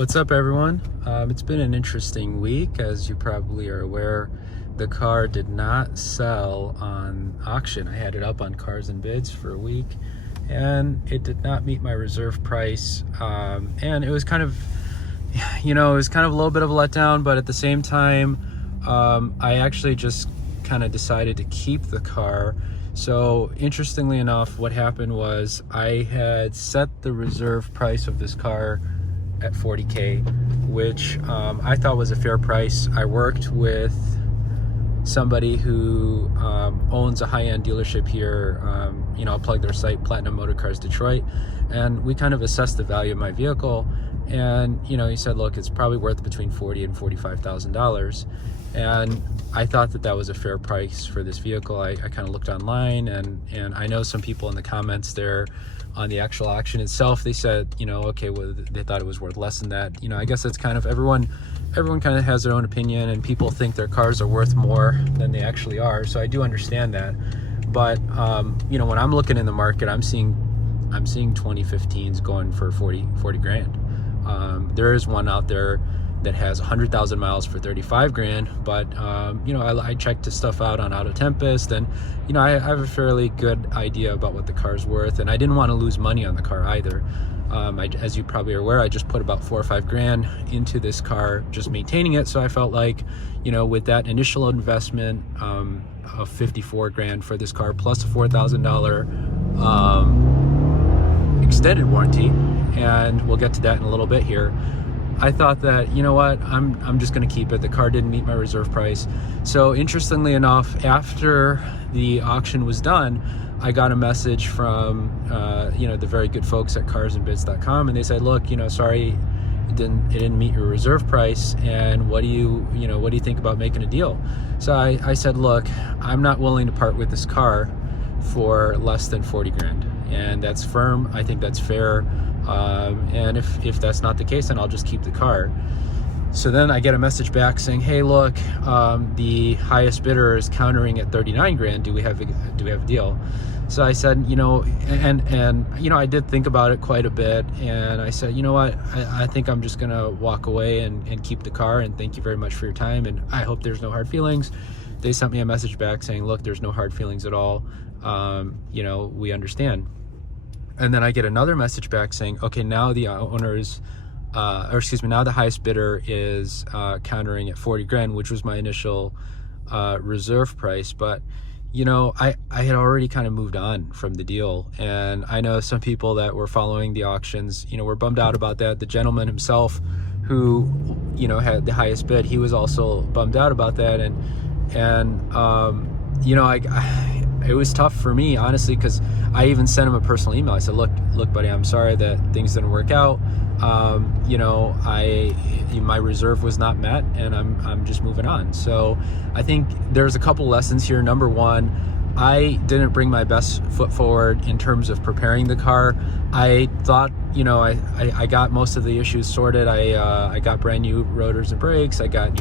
What's up, everyone? It's been an interesting week. As you probably are aware, the car did not sell on auction. I had it up on Cars and Bids for a week, and it did not meet my reserve price. And it was kind of, a little bit of a letdown, but at the same time, I actually just kind of decided to keep the car. So interestingly enough, what happened was I had set the reserve price of this car at $40K, which I thought was a fair price. I worked with somebody who owns a high-end dealership here. I'll plug their site, Platinum Motor Cars Detroit, and we kind of assessed the value of my vehicle. And he said, look, it's probably worth between $40,000 and $45,000. And I thought that was a fair price for this vehicle. I kind of looked online, and I know some people in the comments there on the actual auction itself, they said, okay, well, they thought it was worth less than that. I guess it's kind of everyone kind of has their own opinion, and people think their cars are worth more than they actually are. So I do understand that. But when I'm looking in the market, I'm seeing 2015s going for 40 grand. There is one out there that has 100,000 miles for 35 grand, but I checked the stuff out on Auto Tempest, and I have a fairly good idea about what the car's worth, and I didn't want to lose money on the car either. As you probably are aware, I just put about 4 or 5 grand into this car, just maintaining it. So I felt like, with that initial investment of 54 grand for this car, plus a $4,000 extended warranty, and we'll get to that in a little bit here, I thought that, I'm just going to keep it. The car didn't meet my reserve price. So interestingly enough, after the auction was done, I got a message from, the very good folks at carsandbids.com, and they said, look, sorry, it didn't meet your reserve price, and what do you think about making a deal? So I said, look, I'm not willing to part with this car for less than 40 grand. And that's firm. I think that's fair. And if that's not the case, then I'll just keep the car. So then I get a message back saying, hey, look, the highest bidder is countering at 39 grand. Do we have a deal? So I said, I did think about it quite a bit, and I said, I think I'm just gonna walk away and keep the car, and thank you very much for your time, and I hope there's no hard feelings. They sent me a message back saying, look, there's no hard feelings at all. We understand. And then I get another message back saying, okay, now the now the highest bidder is countering at 40 grand, which was my initial reserve price. But, I had already kind of moved on from the deal. And I know some people that were following the auctions, were bummed out about that. The gentleman himself who, had the highest bid, he was also bummed out about that. It was tough for me, honestly, because I even sent him a personal email. I said, look, buddy, I'm sorry that things didn't work out. My reserve was not met, and I'm just moving on. So I think there's a couple lessons here. Number one, I didn't bring my best foot forward in terms of preparing the car. I thought, I got most of the issues sorted. I got brand new rotors and brakes. I got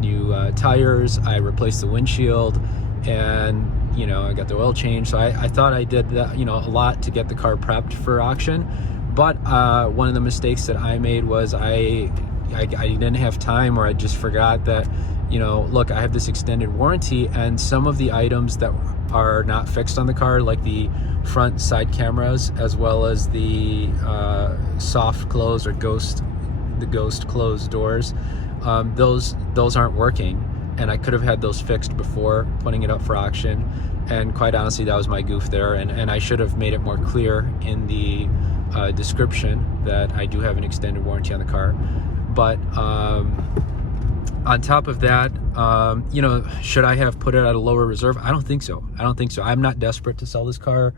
new tires. I replaced the windshield, and I got the oil change. So I thought I did that, a lot to get the car prepped for auction. But one of the mistakes that I made was I didn't have time, or I just forgot that, look, I have this extended warranty, and some of the items that are not fixed on the car, like the front side cameras, as well as the soft close or ghost closed doors, those aren't working. And I could have had those fixed before putting it up for auction. And quite honestly, that was my goof there. And I should have made it more clear in the description that I do have an extended warranty on the car. But on top of that, should I have put it at a lower reserve? I don't think so. I'm not desperate to sell this car.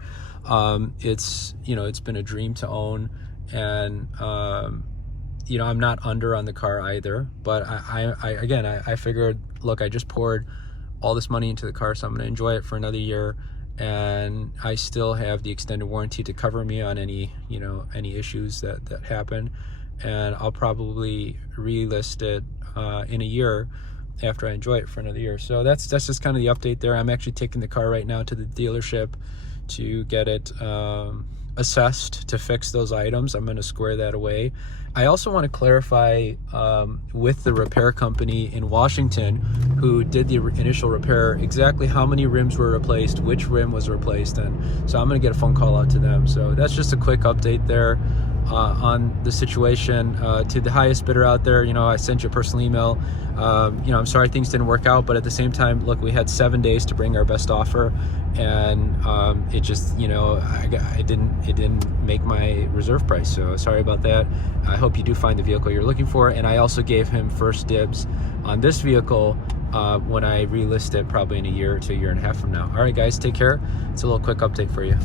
It's been a dream to own, and I'm not under on the car either. But I figured, look, I just poured all this money into the car, so I'm going to enjoy it for another year, and I still have the extended warranty to cover me on any issues that happen, and I'll probably relist it in a year after I enjoy it for another year. So that's just kind of the update there. I'm actually taking the car right now to the dealership to get it assessed to fix those items. I'm going to square that away. I also want to clarify with the repair company in Washington who did the initial repair exactly how many rims were replaced, which rim was replaced, and so I'm going to get a phone call out to them. So that's just a quick update there on the situation. To the highest bidder out there, you know, I sent you a personal email. You know, I'm sorry things didn't work out, but at the same time, look, we had 7 days to bring our best offer, and it just, you know, it didn't make my reserve price. So sorry about that. I hope you do find the vehicle you're looking for, and I also gave him first dibs on this vehicle when I relist it, probably in a year to a year and a half from now. All right, guys, take care. It's a little quick update for you.